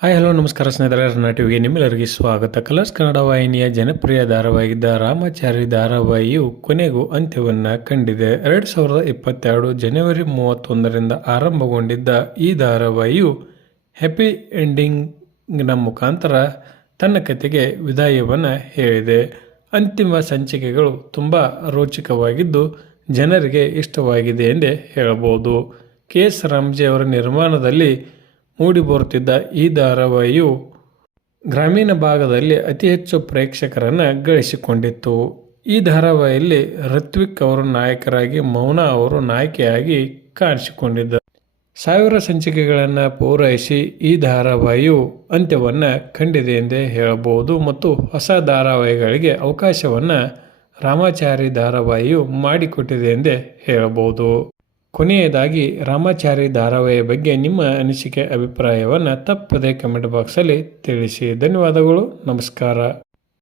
Hi hello ನಮಸ್ಕಾರ ಸ್ನೇಹಿತರೆ, ರನ್ನ ಟಿವಿಗೆ ನಿಮ್ಮೆಲ್ಲರಿಗೆ ಸ್ವಾಗತ. ಕಲರ್ಸ್ ಕನ್ನಡ ವಾಹಿನಿಯ ಜನಪ್ರಿಯ ಧಾರಾವಾಹಿಯಾಗಿದ್ದ ರಾಮಾಚಾರಿ ಧಾರಾವಾಹಿಯು ಕೊನೆಗೂ ಅಂತ್ಯವನ್ನು ಕಂಡಿದೆ. 2022 ಜನವರಿ 31ರಿಂದ ಆರಂಭಗೊಂಡಿದ್ದ ಈ ಧಾರಾವಾಹಿಯು ಹ್ಯಾಪಿ ಎಂಡಿಂಗ್ನ ಮುಖಾಂತರ ತನ್ನ ಕತೆಗೆ ವಿದಾಯವನ್ನು ಹೇಳಿದೆ. ಅಂತಿಮ ಸಂಚಿಕೆಗಳು ತುಂಬ ರೋಚಕವಾಗಿದ್ದು ಜನರಿಗೆ ಇಷ್ಟವಾಗಿದೆ ಎಂದೇ ಹೇಳಬಹುದು. KS ರಾಮ್ಜಿ ಅವರ ನಿರ್ಮಾಣದಲ್ಲಿ ಮೂಡಿಬರುತ್ತಿದ್ದ ಈ ಧಾರಾವಾಹಿಯು ಗ್ರಾಮೀಣ ಭಾಗದಲ್ಲಿ ಅತಿ ಹೆಚ್ಚು ಪ್ರೇಕ್ಷಕರನ್ನು ಗಳಿಸಿಕೊಂಡಿತ್ತು. ಈ ಧಾರಾವಾಹಿಯಲ್ಲಿ ಋತ್ವಿಕ್ ಅವರು ನಾಯಕರಾಗಿ, ಮೌನಾ ಅವರು ನಾಯಕಿಯಾಗಿ ಕಾಣಿಸಿಕೊಂಡಿದ್ದರು. 1000 ಸಂಚಿಕೆಗಳನ್ನು ಪೂರೈಸಿ ಈ ಧಾರಾವಾಹಿಯು ಅಂತ್ಯವನ್ನು ಕಂಡಿದೆ ಎಂದೇ ಹೇಳಬಹುದು ಮತ್ತು ಹೊಸ ಧಾರಾವಾಹಿಗಳಿಗೆ ಅವಕಾಶವನ್ನು ರಾಮಾಚಾರಿ ಧಾರಾವಾಹಿಯು ಮಾಡಿಕೊಟ್ಟಿದೆ ಎಂದೇ ಹೇಳಬಹುದು. ಕೊನೆಯದಾಗಿ ರಾಮಾಚಾರಿ ಧಾರಾವಾಹಿಯ ಬಗ್ಗೆ ನಿಮ್ಮ ಅನಿಸಿಕೆ, ಅಭಿಪ್ರಾಯವನ್ನು ತಪ್ಪದೇ ಕಮೆಂಟ್ ಬಾಕ್ಸಲ್ಲಿ ತಿಳಿಸಿ. ಧನ್ಯವಾದಗಳು. ನಮಸ್ಕಾರ.